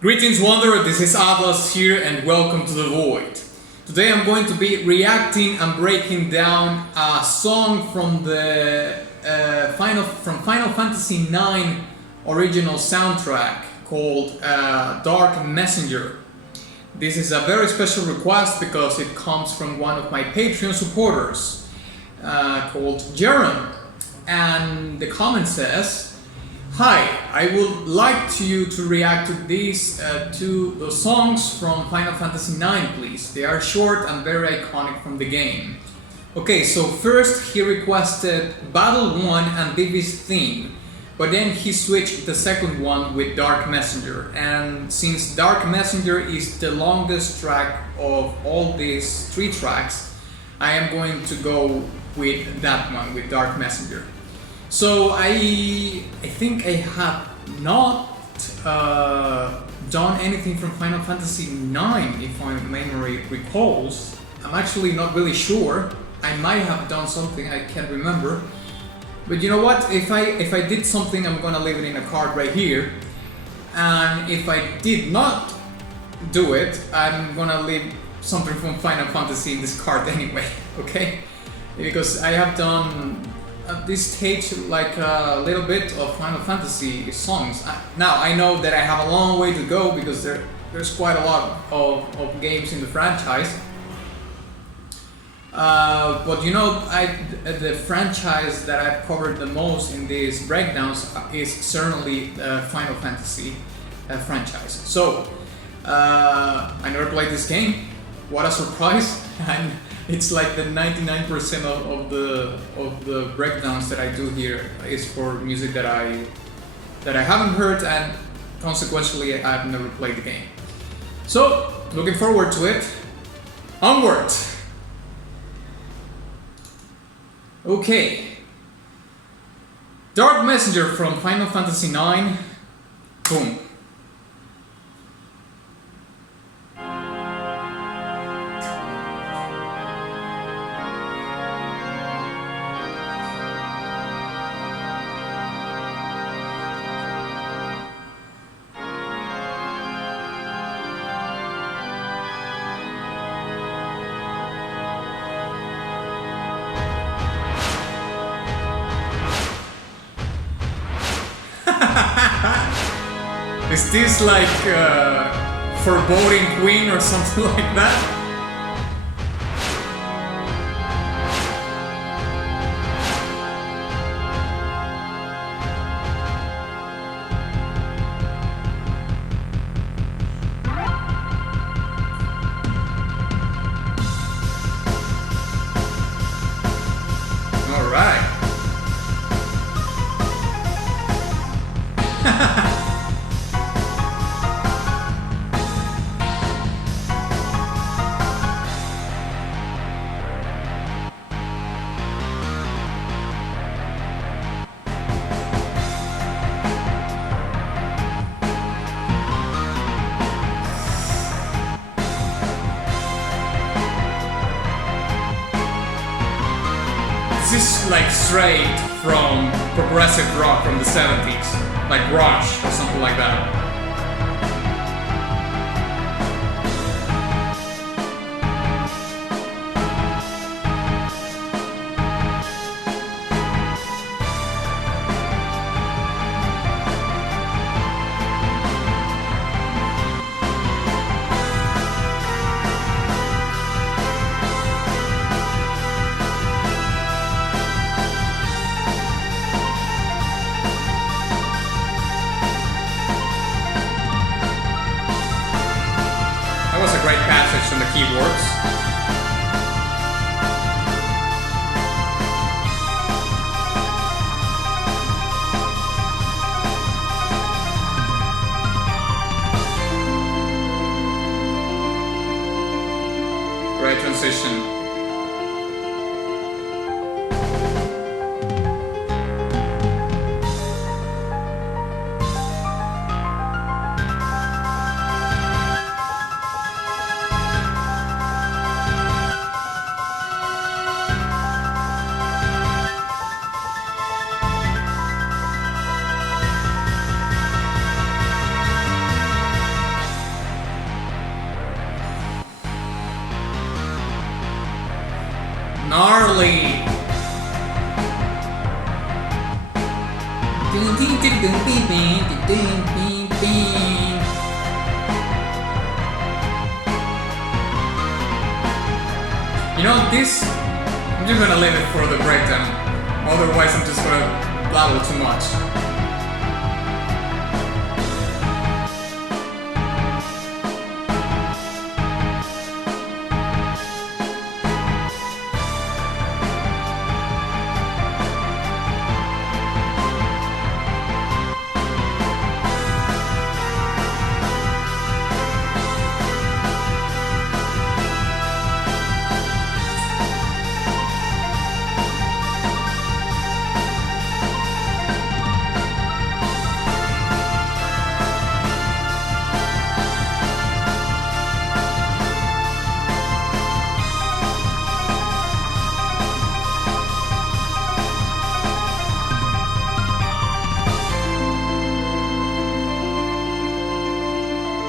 Greetings Wanderer, this is Atlas here and welcome to the Void. Today I'm going to be reacting and breaking down a song from the Final Fantasy IX original soundtrack called Dark Messenger. This is a very special request because it comes from one of my Patreon supporters called Jerem, and the comment says, "Hi, I would like you to react to these two songs from Final Fantasy IX, please. They are short and very iconic from the game." Okay, so first he requested Battle 1 and Vivi's theme, but then he switched the second one with Dark Messenger. And since Dark Messenger is the longest track of all these three tracks, I am going to go with that one, with Dark Messenger. So I think I have not done anything from Final Fantasy IX, if my memory recalls. I'm actually not really sure. I might have done something, I can't remember. But you know what? If I did something, I'm gonna leave it in a card right here. And if I did not do it, I'm gonna leave something from Final Fantasy in this card anyway, okay? Because I have done at this stage like a little bit of Final Fantasy songs. Now I know that I have a long way to go because there's quite a lot of games in the franchise. But you know, the franchise that I've covered the most in these breakdowns is certainly the Final Fantasy franchise. So I never played this game. What a surprise! And it's like the 99% of the breakdowns that I do here is for music that I haven't heard, and consequently I've never played the game. So looking forward to it. Onward. Okay. Dark Messenger from Final Fantasy IX. Boom. Is this like Foreboding Queen or something like that? All right. This is like straight from progressive rock from the 70s, like Rush or something like that. That was a great passage from the keyboards. Great transition. Gnarly. You know, this, I'm just gonna leave it for the breakdown. Otherwise, I'm just gonna blabber too much.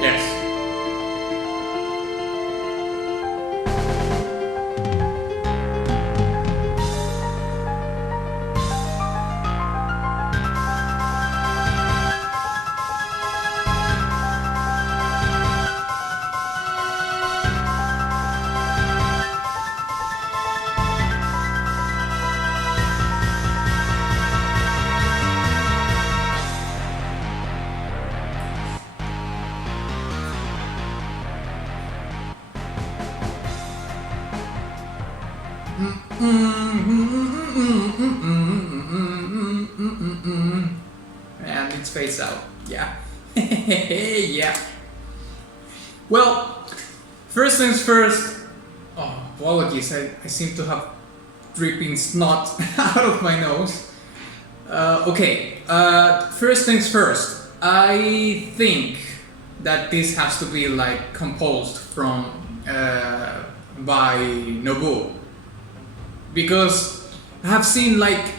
Yes. And it fades out. Yeah. Yeah. Well, first things first. Oh, apologies. I seem to have dripping snot out of my nose. Okay. First things first. I think that this has to be like composed from by Nobuo, because I have seen like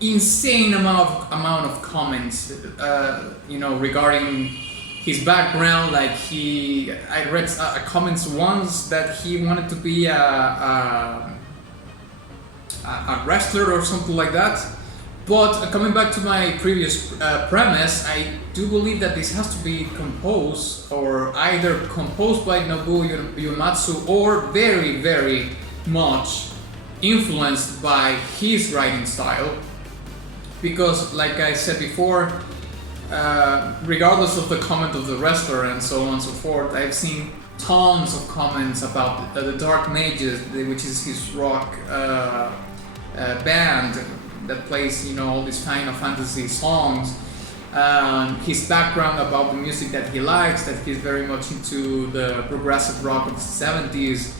insane amount of comments, you know, regarding his background. Like I read comments once that he wanted to be a wrestler or something like that. But coming back to my previous premise, I do believe that this has to be composed, or either composed by Nobuo Uematsu, or very, very much influenced by his writing style. Because, like I said before, regardless of the comment of the wrestler and so on and so forth, I've seen tons of comments about the Dark Mages, which is his rock band that plays, you know, all these Final Fantasy songs. His background about the music that he likes, that he's very much into the progressive rock of the 70s.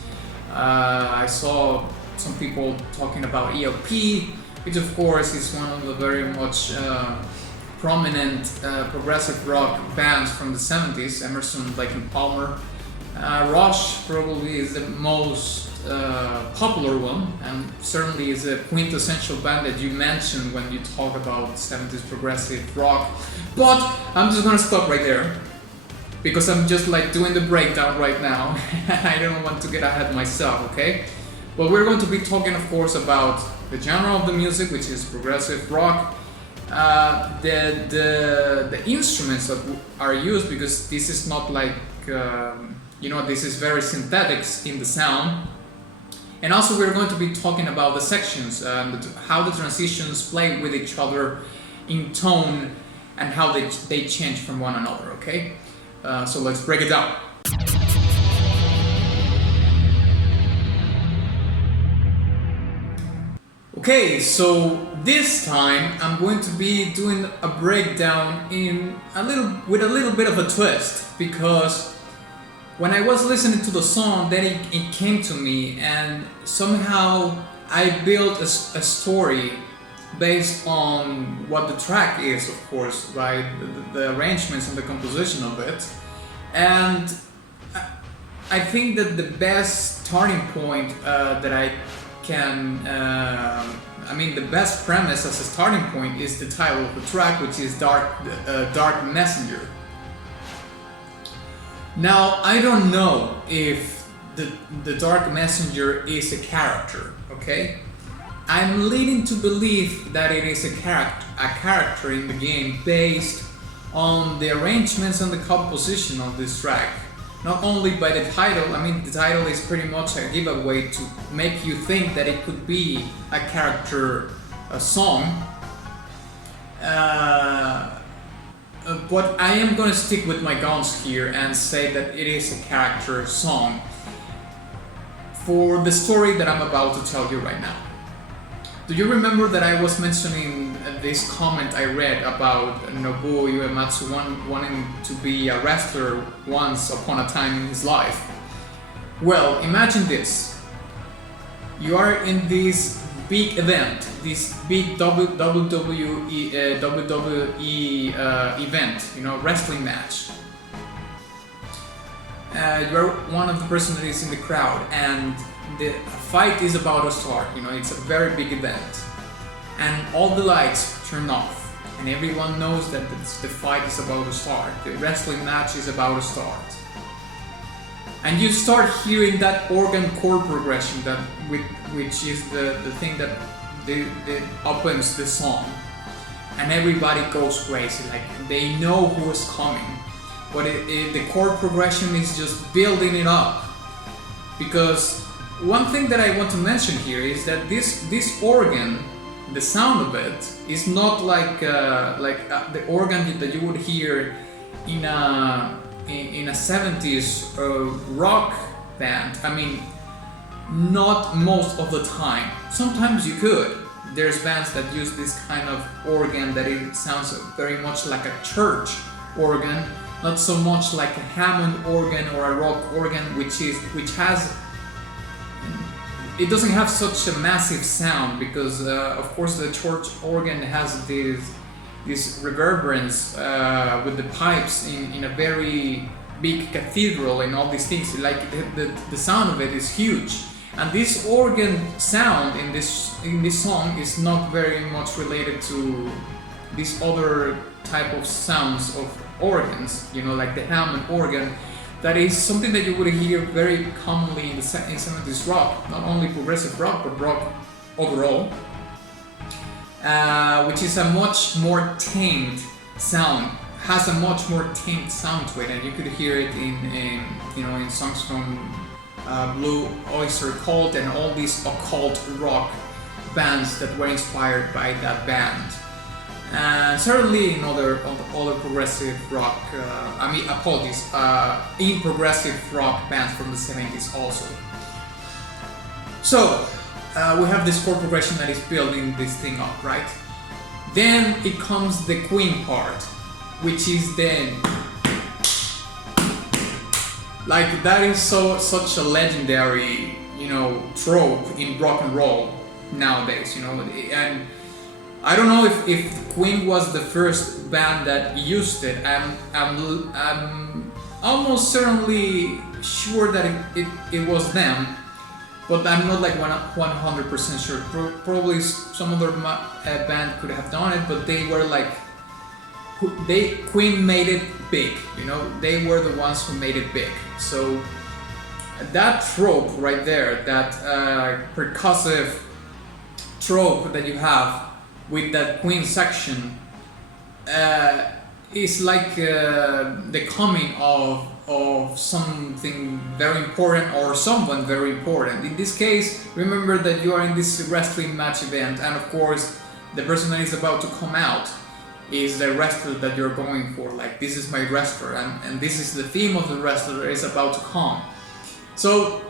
I saw some people talking about ELP, which of course is one of the very much prominent progressive rock bands from the 70s. Emerson, Lake and Palmer. Rush probably is the most popular one, and certainly is a quintessential band that you mention when you talk about 70s progressive rock. But I'm just gonna stop right there, because I'm just like doing the breakdown right now. I don't want to get ahead of myself, okay? But we're going to be talking, of course, about the genre of the music, which is progressive rock, the instruments that are used, because this is not like you know, this is very synthetic in the sound. And also we're going to be talking about the sections, how the transitions play with each other in tone, and how they change from one another, okay? So let's break it down. Okay, so this time I'm going to be doing a breakdown with a little bit of a twist, because when I was listening to the song, then it came to me, and somehow I built a story based on what the track is, of course, right? The arrangements and the composition of it. And I think that the best starting point that I can, the best premise as a starting point is the title of the track, which is Dark Messenger. Now, I don't know if the Dark Messenger is a character, okay? I'm leading to believe that it is a character in the game based on the arrangements and the composition of this track. Not only by the title, I mean the title is pretty much a giveaway to make you think that it could be a character song. But I am gonna stick with my guns here and say that it is a character song for the story that I'm about to tell you right now. Do you remember that I was mentioning this comment I read about Nobuo Uematsu wanting to be a wrestler once upon a time in his life? Well, imagine this. You are in this big event, this big WWE event, wrestling match. You're one of the person that is in the crowd, and the fight is about to start. It's a very big event, and all the lights turn off, and everyone knows that the fight is about to start. The wrestling match is about to start, and you start hearing that organ chord progression which is the thing that opens the song, and everybody goes crazy. Like they know who is coming, but the chord progression is just building it up. Because one thing that I want to mention here is that this organ, the sound of it, is not like the organ that you would hear in a 70s rock band. I mean, not most of the time. Sometimes you could. There's bands that use this kind of organ that it sounds very much like a church organ, not so much like a Hammond organ or a rock organ, which doesn't have such a massive sound, because of course the church organ has this reverberance with the pipes in a very big cathedral and all these things. Like the sound of it is huge, and this organ sound in this song is not very much related to these other type of sounds of organs, like the Hammond organ. That is something that you would hear very commonly in 70s rock, not only progressive rock, but rock overall, which is a much more tamed sound, has a much more tamed sound to it, and you could hear it in songs from Blue Oyster Cult and all these occult rock bands that were inspired by that band. And certainly in other progressive rock, in progressive rock bands from the 70s also. So, we have this chord progression that is building this thing up, right? Then it comes the Queen part, which is then, like, that is such a legendary, trope in rock and roll nowadays, and I don't know if Queen was the first band that used it. I'm almost certainly sure that it was them, but I'm not like 100% sure. Probably some other band could have done it, but they were like, Queen made it big. They were the ones who made it big. So that trope right there, that percussive trope that you have with that Queen section, is like the coming of something very important or someone very important. In this case, remember that you are in this wrestling match event, and of course the person that is about to come out is the wrestler that you're going for. Like, this is my wrestler, and this is the theme of the wrestler that is about to come. So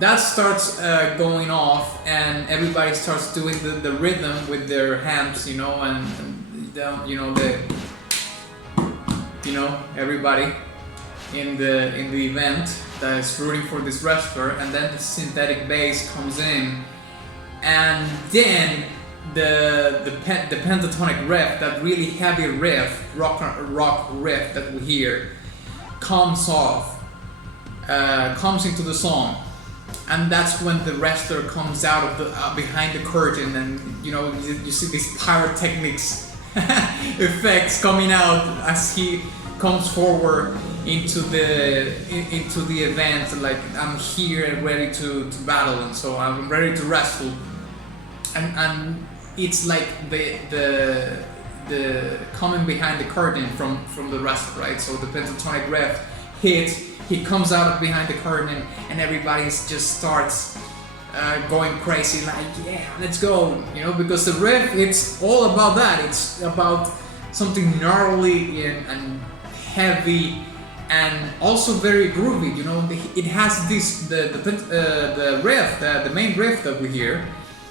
that starts going off, and everybody starts doing the rhythm with their hands, everybody in the event that is rooting for this wrestler, and then the synthetic bass comes in, and then the pentatonic riff, that really heavy riff, rock riff that we hear, comes into the song. And that's when the wrestler comes out of the behind the curtain, and you see these pyrotechnics effects coming out as he comes forward into the event, like I'm here and ready to battle, and so I'm ready to wrestle, and it's like the coming behind the curtain from the wrestle, right? So the pentatonic riff hits, he comes out of behind the curtain, and everybody just starts going crazy, like, yeah, let's go, you know, because the riff, it's all about that. It's about something gnarly and heavy, and also very groovy, you know. It has this, the riff, the main riff that we hear,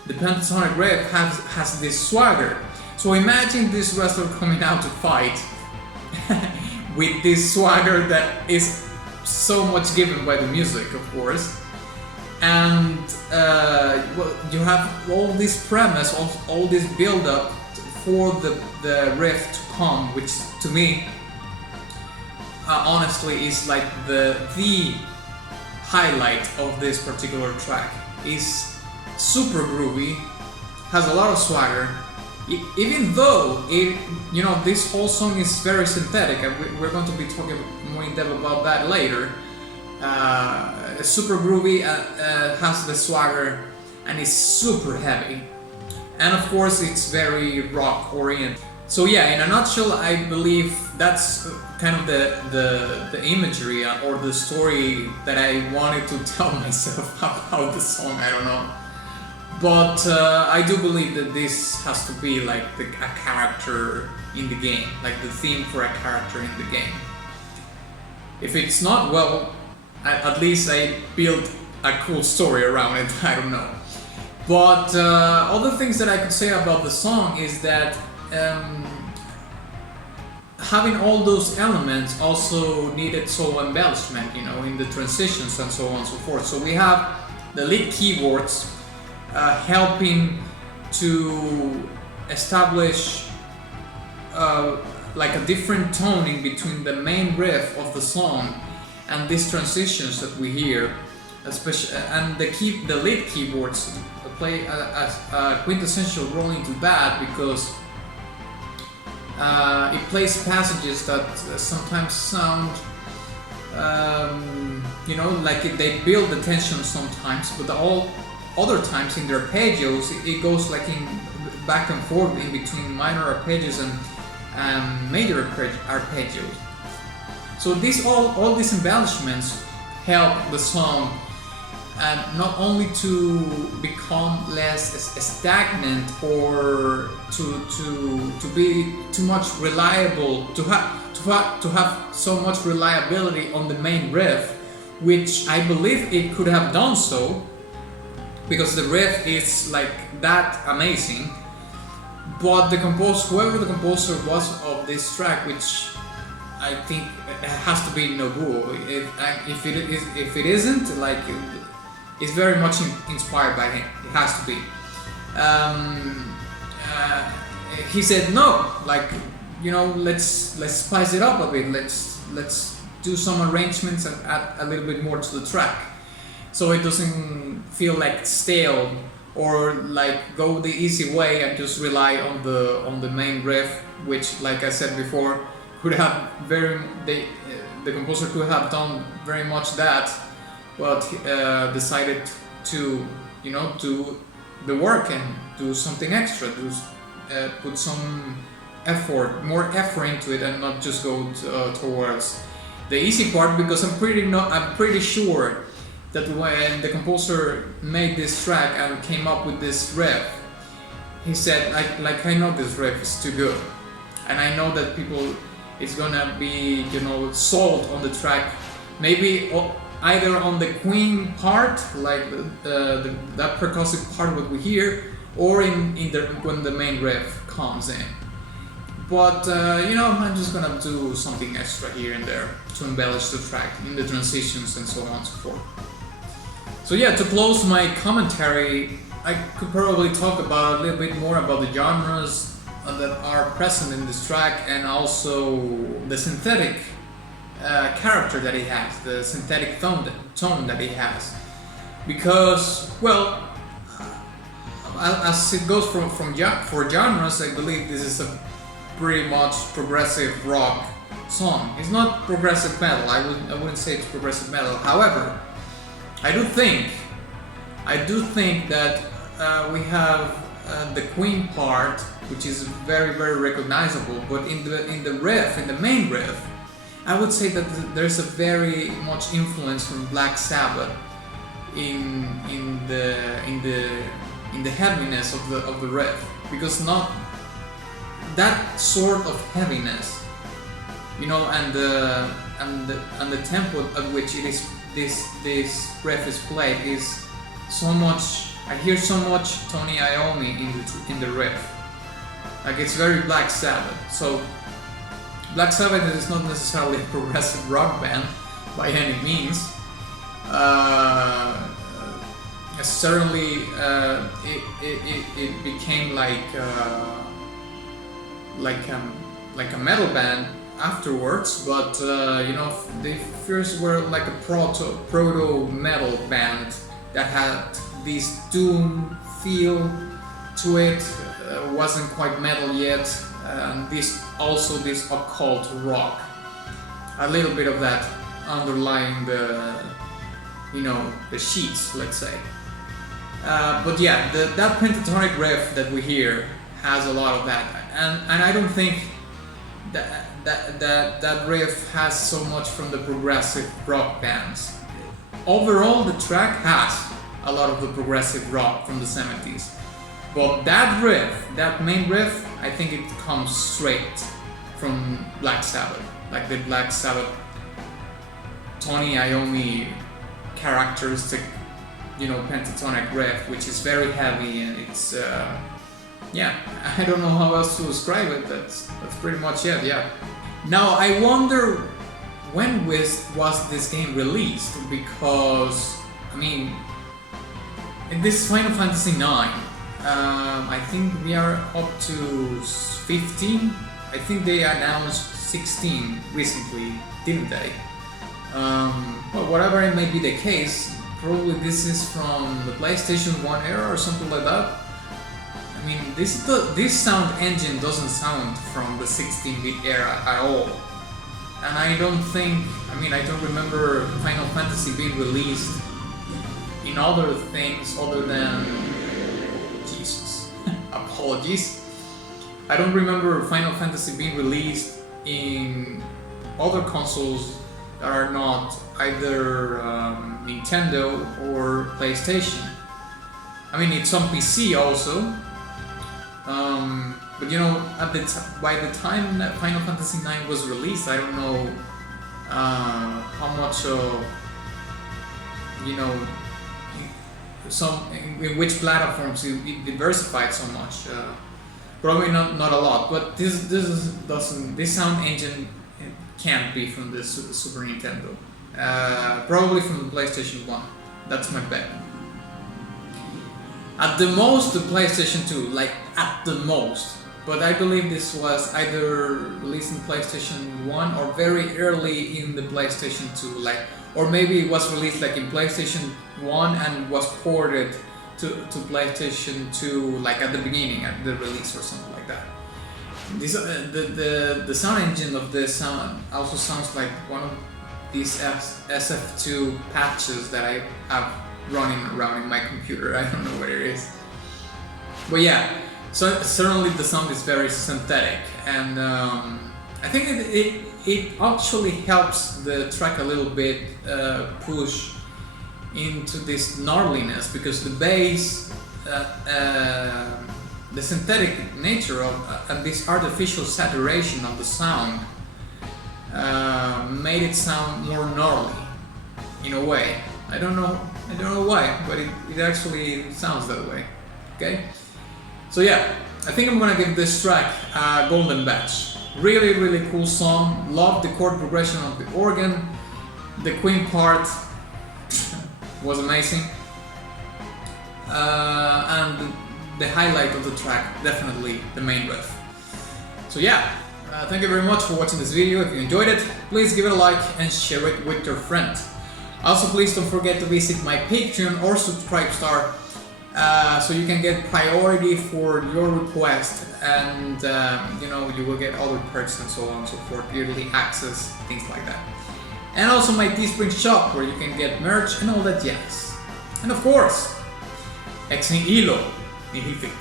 the pentatonic riff has this swagger. So imagine this wrestler coming out to fight with this swagger that is so much given by the music, of course. And well, you have all this premise, all this build-up for the riff to come, which to me, honestly, is like the highlight of this particular track. Is super groovy, has a lot of swagger. Even though it, you know, this whole song is very synthetic, and we're going to be talking more in depth about that later. Super groovy, has the swagger, and is super heavy, and of course it's very rock oriented. So yeah, in a nutshell, I believe that's kind of the imagery or the story that I wanted to tell myself about the song. I don't know. But I do believe that this has to be like a character in the game, like the theme for a character in the game. If it's not, well, at least I built a cool story around it, I don't know. But other things that I could say about the song is that having all those elements also needed some embellishment, you know, in the transitions and so on and so forth. So we have the lead keyboards helping to establish like a different toning between the main riff of the song and these transitions that we hear, especially, and the lead keyboards play a quintessential role into that, because it plays passages that sometimes sound you know, like they build the tension sometimes, but all other times in their arpeggios it goes like in back and forth in between minor arpeggios and major arpeggios. So all these embellishments help the song not only to become less stagnant or to be too much reliable, to have so much reliability on the main riff, which I believe it could have done so, because the riff is like that amazing. But whoever the composer was of this track, which I think it has to be Nobuo. If it isn't, like, it's very much inspired by him. It has to be. He said no, like, you know, let's spice it up a bit. Let's do some arrangements and add a little bit more to the track, so it doesn't feel like stale, or like go the easy way and just rely on the main riff, which, like I said before, could have the composer could have done very much that, but decided to, you know, do the work and do something extra, put some more effort into it, and not just go towards the easy part. Because I'm pretty sure that when the composer made this track and came up with this riff, he said, I know this riff is too good, and I know that people is gonna be, you know, sold on the track, maybe either on the Queen part, like that percussive part what we hear, or when the main riff comes in. But you know, I'm just gonna do something extra here and there to embellish the track in the transitions and so on and so forth. So yeah, to close my commentary, I could probably talk about a little bit more about the genres that are present in this track, and also the synthetic character that he has, the synthetic tone that he has. Because, well, as it goes for genres, I believe this is a pretty much progressive rock song. It's not progressive metal. I wouldn't say it's progressive metal. However, I do think that we have the Queen part, which is very, very recognizable. But in the main riff, I would say that there's a very much influence from Black Sabbath in the heaviness of the riff, because not that sort of heaviness, you know, and the tempo at which this riff is played is so much. I hear so much Tony Iommi in the riff. Like, it's very Black Sabbath. So Black Sabbath is not necessarily a progressive rock band by any means. Certainly, it became like a metal band afterwards. But you know, they first were like a proto metal band that had this doom feel to it. Wasn't quite metal yet, and this occult rock. A little bit of that underlying the sheets, let's say. But yeah, that pentatonic riff that we hear has a lot of that, and I don't think that riff has so much from the progressive rock bands. Overall, the track has a lot of the progressive rock from the 70s. But that riff, that main riff, I think it comes straight from Black Sabbath. Like the Black Sabbath, Tony Iommi characteristic, you know, pentatonic riff, which is very heavy, and it's, yeah, I don't know how else to describe it. That's pretty much it, yeah. Now, I wonder when was this game released, because, I mean, in this Final Fantasy IX, I think we are up to 15. I think they announced 16 recently, didn't they? Well, whatever it may be the case, probably this is from the PlayStation 1 era or something like that. I mean, this sound engine doesn't sound from the 16-bit era at all. And I don't remember Final Fantasy being released in other things other than... Jesus, apologies. I don't remember Final Fantasy being released in other consoles that are not either Nintendo or PlayStation. I mean, it's on PC also. But you know, by the time that Final Fantasy IX was released, I don't know how much of, you know, in which platforms it diversified so much. Probably not a lot, but this sound engine can't be from the Super Nintendo. Probably from the PlayStation 1. That's my bet. At the most, the PlayStation 2, like at the most. But I believe this was either released in PlayStation 1 or very early in the PlayStation 2, like, or maybe it was released like in PlayStation 1 and was ported to PlayStation 2, like at the beginning, at the release or something like that. This, the sound engine of this sound also sounds like one of these SF2 patches that I have running around in my computer. I don't know what it is. But yeah, so certainly the sound is very synthetic, and I think it actually helps the track a little bit push into this gnarliness, because the bass, the synthetic nature of and this artificial saturation of the sound made it sound more gnarly in a way. I don't know why, but it actually sounds that way. Okay, so yeah, I think I'm gonna give this track a golden badge. Really, really cool song. Love the chord progression of the organ. The Queen part was amazing, and the highlight of the track, definitely the main riff. So yeah, thank you very much for watching this video. If you enjoyed it, please give it a like and share it with your friends. Also, please don't forget to visit my Patreon or Subscribe Star so you can get priority for your request, and you know, you will get other perks and so on and so forth, early access, things like that. And also my Teespring shop, where you can get merch and all that jazz. And of course, ex nihilo nihil fit.